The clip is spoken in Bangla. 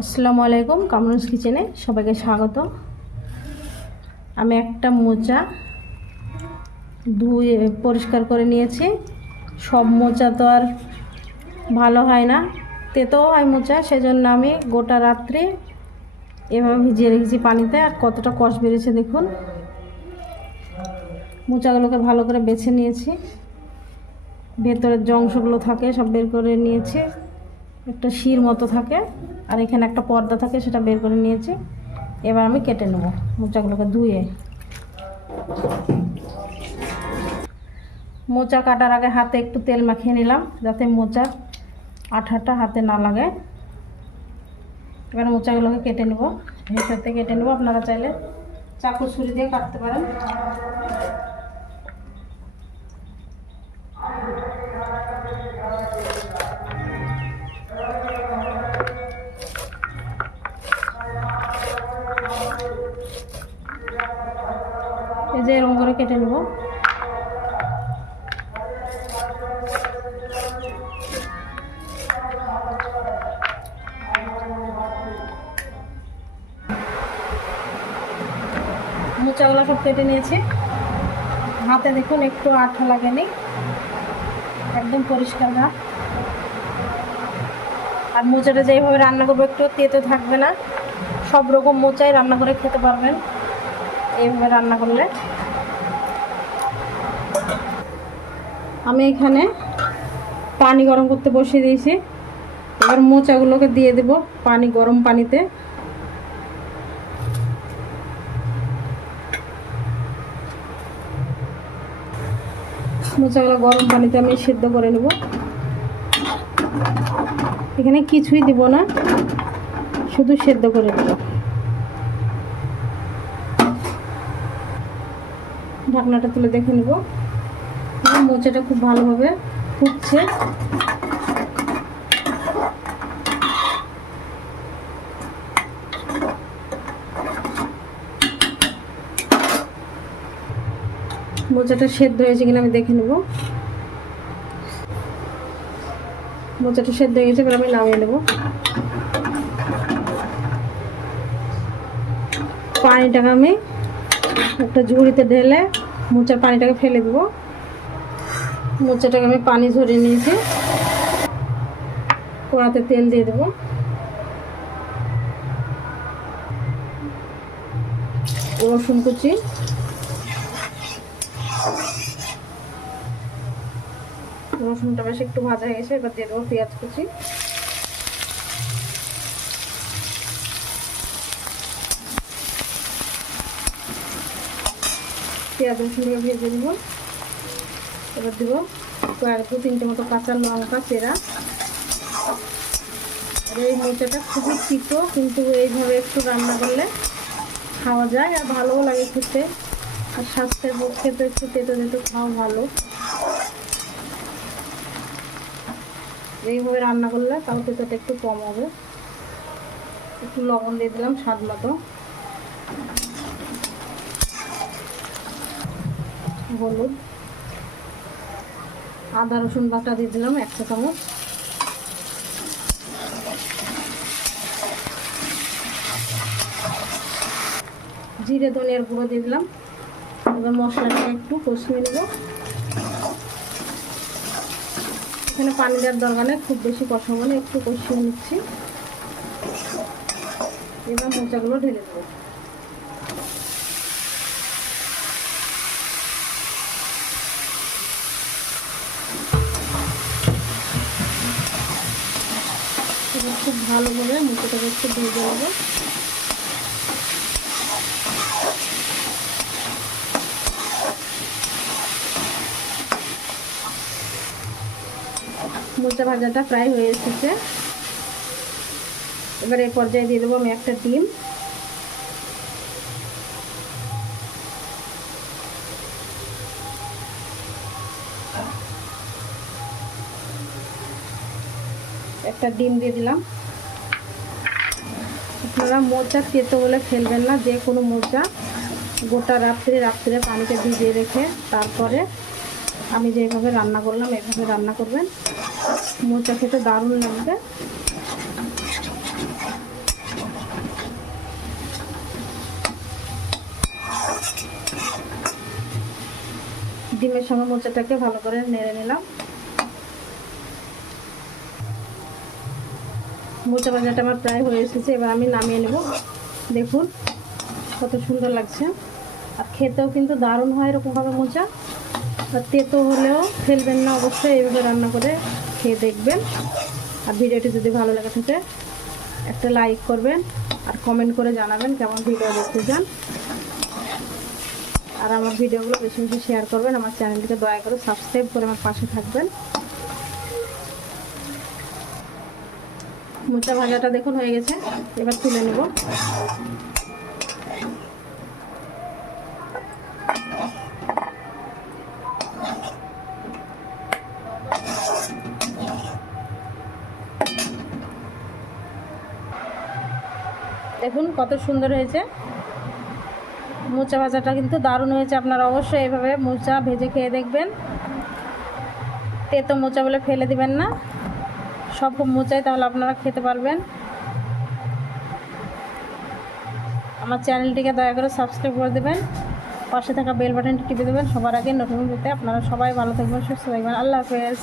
আসসালামু আলাইকুম কামরুস কিচেনে সবাইকে স্বাগত। আমি একটা মোচা ধুয়ে পরিষ্কার করে নিয়েছি। সব মোচা তো আর ভালো হয় না। তেতো হয় মোচা, সেজন্য আমি গোটা রাত্রে এভাবে ভিজিয়ে রেখেছি পানিতে। আর কতটা কষ বেড়েছে দেখুন। মোচাগুলোকে ভালো করে বেছে নিয়েছি। ভেতরের যে অংশগুলো থাকে সব বের করে নিয়েছি। একটা শির মতো থাকে, আর এখানে একটা পর্দা থাকে, সেটা বের করে নিয়েছি। এবার আমি কেটে নেব মোচাগুলোকে ধুয়ে। মোচা কাটার আগে হাতে একটু তেল মাখিয়ে নিলাম, যাতে মোচার আঠাটা হাতে না লাগে। এবার মোচাগুলোকে কেটে নেব। ভেতর থেকে কেটে নেব, আপনারা চাইলে চাকু ছুরি দিয়ে কাটতে পারেন। এই যে এরকম করে কেটে নেব। মোচাগুলো সব কেটে নিয়েছি। হাতে দেখুন, একটু আঠা লাগেনি। একদম পরিষ্কার হাত আর মোচাটা যেইভাবে রান্না করব, একটু তেতো থাকবে না। সব রকম মোচাই রান্না করে খেতে পারবেন। এইভাবে রান্না করলে? আমি এখানে পানি গরম করতে বসিয়ে দিয়েছি। এবার মোচাগুলোকে দিয়ে দেব পানি, গরম পানিতে। মোচাগুলো গরম পানিতে আমি সিদ্ধ করে নেব। এখানে কিছুই দিব না, শুধু সেদ্ধ করে দেবো ঢাকনাটা তুলে দেখে নেব। মোচাটা খুব ভালোভাবে ফুটছে। মোচাটা সেদ্ধ হয়েছে কিনা আমি দেখে নেব। মোচাটা সেদ্ধ হয়ে গেছে, এবার আমি নামিয়ে নেব। পানিটাকে আমি একটা ঝুড়িতে ঢেলে মোচার পানিটাকে ফেলে দেবো। মোচাটাকে আমি পানি ঝরিয়ে নিয়েছি। কড়াতে তেল দিয়ে দেবো। রসুন কুচি। রসুনটা বেশ একটু ভাজা হয়ে গেছে, এবার দিয়ে দেবো পেঁয়াজ কুচি। পেঁয়াজ রসুনগুলো ভেজে নেব। এবার দেবো কয়েক দু তিনটে মতো কাঁচা লঙ্কা, চেরা। আর এই মোচাটা খুবই তিতো, কিন্তু এইভাবে একটু রান্না করলে খাওয়া যায় আর ভালোও লাগে খেতে। আর স্বাস্থ্যের পক্ষে তো একটু তেতো তেতো খাওয়া ভালো। এইভাবে রান্না করলে তাও তেতোটা একটু কম হবে। একটু লবণ দিয়ে দিলাম স্বাদ মতো। হলুদ। আদা, রসুন বাটা দিয়ে দিলাম, এক চা চামচ। জিরে, ধনিয়ার গুঁড়ো দিয়ে দিলাম। এবার মশলাটা একটু কষিয়ে নেব। এখানে পানি দেওয়ার দরকার নেই, খুব বেশি কষাবো না, একটু কষিয়ে নিচ্ছি। এবার মোচাগুলো ঢেলে দেবো। খুব ভালোভাবে মুখোটাকে একটু ভেজে নেব মোচা ভাজাটা প্রায় হয়ে এসেছে। এবার এই পর্যায়ে দিয়ে দেবো আমি একটা ডিম। একটা ডিম দিয়ে দিলাম। আপনারা মোচা তেতো বলে ফেলবেন না, যে কোনো মোচা গোটা রাত্রে রাত্রে পানিতে ভিজিয়ে রেখে তারপরে আমি যেভাবে রান্না করলাম, এভাবে রান্না করবেন। মোচা খেতে দারুণ লাগবে। ডিমের সঙ্গে মোচাটাকে ভালো করে নেড়ে নিলাম। মোচা ভাজাটা আমার প্রায় হয়ে এসেছে, এবার আমি নামিয়ে নেব। দেখুন কত সুন্দর লাগছে। আর খেতেও কিন্তু দারুণ হয় এরকমভাবে মোচা। আর তেতো হলেও ফেলবেন না অবশ্যই, এইভাবে রান্না করে খেয়ে দেখবেন। আর ভিডিওটি যদি ভালো লাগে থাকে, একটা লাইক করবেন আর কমেন্ট করে জানাবেন কেমন ভিডিও দেখতে চান। আর আমার ভিডিওগুলো বেশি বেশি শেয়ার করবেন, আমার চ্যানেলটিকে দয়া করে সাবস্ক্রাইব করে আমার পাশে থাকবেন। মোচা ভাজাটা দেখুন হয়ে গেছে। এবার তুলে নেব। দেখুন কত সুন্দর হয়েছে। মোচা ভাজাটা কিন্তু দারুণ হয়েছে। আপনারা অবশ্যই এভাবে মোচা ভেজে খেয়ে দেখবেন। তেতো মোচা বলে ফেলে দিবেন না। সব মোচাই তাহলে আপনারা খেতে পারবেন। আমার চ্যানেলটিকে দয়া করে সাবস্ক্রাইব করে দেবেন। পাশে থাকা বেল বাটনটি টিপে দেবেন। সবার আগে নতুন পেতে আপনারা সবাই ভালো থাকবেন, সুস্থ থাকবেন। আল্লাহ হাফেজ।